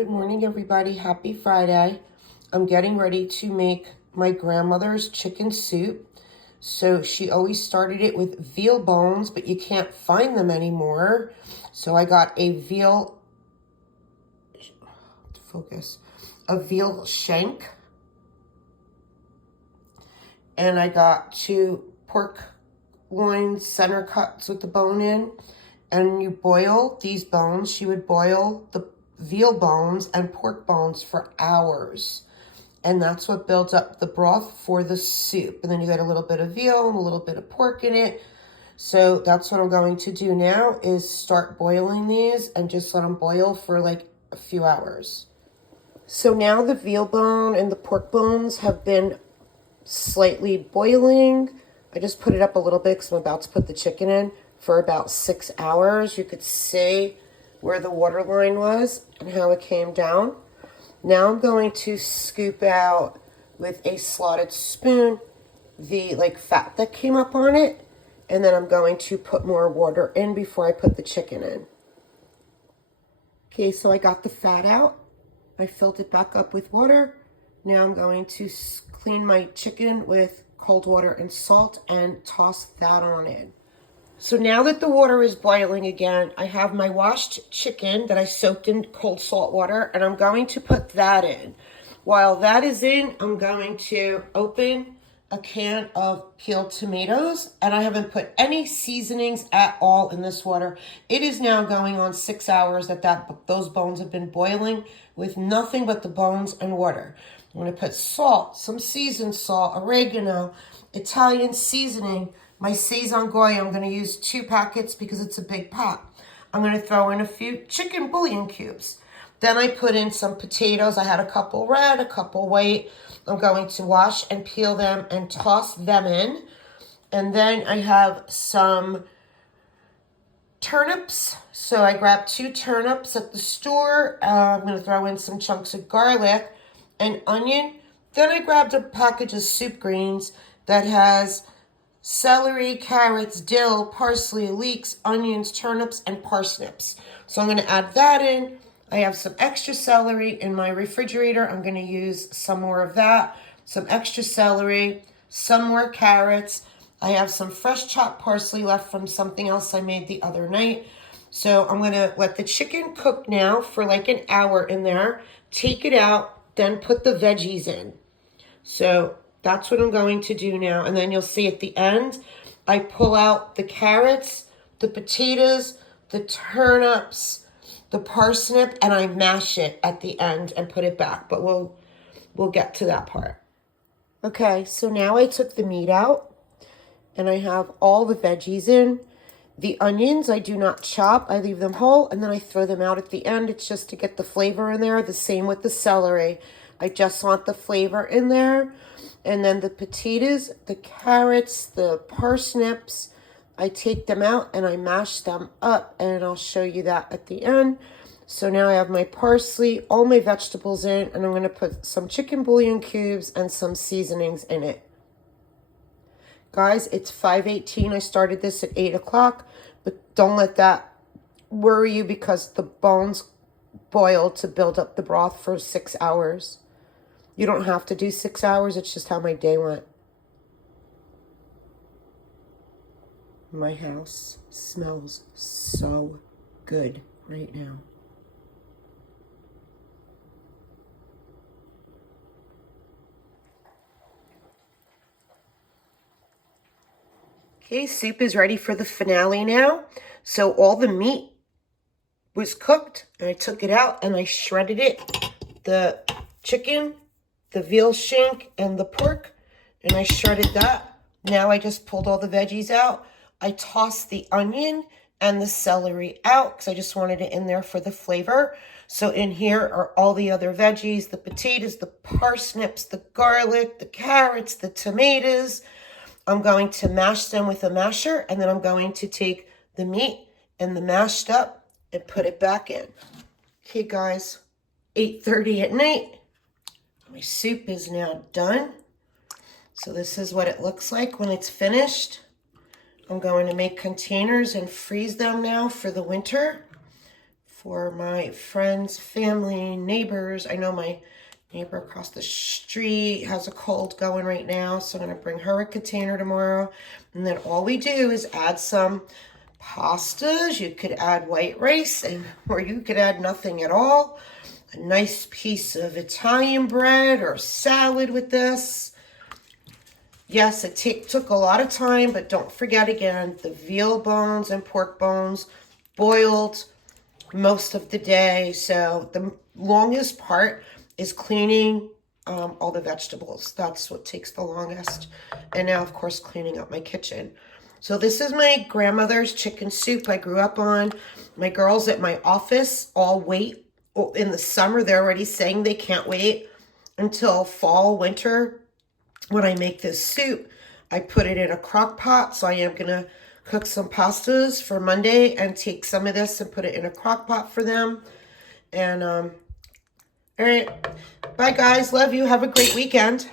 Good morning, everybody. Happy Friday. I'm getting ready to make my grandmother's chicken soup. So she always started it with veal bones, but you can't find them anymore. So I got a veal shank. And I got 2 pork loin center cuts with the bone in. And you boil these bones. She would boil the veal bones and pork bones for hours. And that's what builds up the broth for the soup. And then you get a little bit of veal and a little bit of pork in it. So that's what I'm going to do now is start boiling these and just let them boil for like a few hours. So now the veal bone and the pork bones have been slightly boiling. I just put it up a little bit because I'm about to put the chicken in for about 6 hours. You could see where the water line was and how it came down. Now I'm going to scoop out with a slotted spoon the fat that came up on it, and then I'm going to put more water in before I put the chicken in. Okay, so I got the fat out. I filled it back up with water. Now I'm going to clean my chicken with cold water and salt and toss that on in. So now that the water is boiling again, I have my washed chicken that I soaked in cold salt water, and I'm going to put that in. While that is in, I'm going to open a can of peeled tomatoes, and I haven't put any seasonings at all in this water. It is now going on 6 hours that those bones have been boiling with nothing but the bones and water. I'm going to put salt, some seasoned salt, oregano, Italian seasoning. My Sazon Goya, I'm going to use 2 packets because it's a big pot. I'm going to throw in a few chicken bouillon cubes. Then I put in some potatoes. I had a couple red, a couple white. I'm going to wash and peel them and toss them in. And then I have some turnips. So I grabbed 2 turnips at the store. I'm going to throw in some chunks of garlic and onion. Then I grabbed a package of soup greens that has celery, carrots, dill, parsley, leeks, onions, turnips, and parsnips. So I'm going to add that in. I have some extra celery in my refrigerator. I'm going to use some more of that. Some extra celery, some more carrots. I have some fresh chopped parsley left from something else I made the other night. So I'm going to let the chicken cook now for like an hour in there. Take it out, then put the veggies in. So that's what I'm going to do now. And then you'll see at the end, I pull out the carrots, the potatoes, the turnips, the parsnip, and I mash it at the end and put it back. But we'll get to that part. Okay, so now I took the meat out and I have all the veggies in. The onions I do not chop. I leave them whole and then I throw them out at the end. It's just to get the flavor in there. The same with the celery. I just want the flavor in there. And then the potatoes, the carrots, the parsnips, I take them out and I mash them up, and I'll show you that at the end. So now I have my parsley, all my vegetables in, and I'm going to put some chicken bouillon cubes and some seasonings in it. Guys, it's 5:18. I started this at 8 o'clock, but don't let that worry you because the bones boil to build up the broth for 6 hours. You don't have to do 6 hours. It's just how my day went. My house smells so good right now. Okay, soup is ready for the finale now. So all the meat was cooked and I took it out and I shredded it. The chicken, the veal shank, and the pork, and I shredded that. Now I just pulled all the veggies out. I tossed the onion and the celery out because I just wanted it in there for the flavor. So in here are all the other veggies, the potatoes, the parsnips, the garlic, the carrots, the tomatoes. I'm going to mash them with a masher, and then I'm going to take the meat and the mashed up and put it back in. Okay, guys, 8:30 at night. My soup is now done. So this is what it looks like when it's finished. I'm going to make containers and freeze them now for the winter. for my friends, family, neighbors. I know my neighbor across the street has a cold going right now, so I'm going to bring her a container tomorrow. And then all we do is add some pastas. You could add white rice, or you could add nothing at all. A nice piece of Italian bread or salad with this. Yes, it took a lot of time, but don't forget again, the veal bones and pork bones boiled most of the day. So the longest part is cleaning all the vegetables. That's what takes the longest. And now, of course, cleaning up my kitchen. So this is my grandmother's chicken soup I grew up on. My girls at my office all wait. In the summer, they're already saying they can't wait until fall, winter. When I make this soup, I put it in a crock pot. So I am going to cook some pastas for Monday and take some of this and put it in a crock pot for them. And, all right. Bye, guys. Love you. Have a great weekend.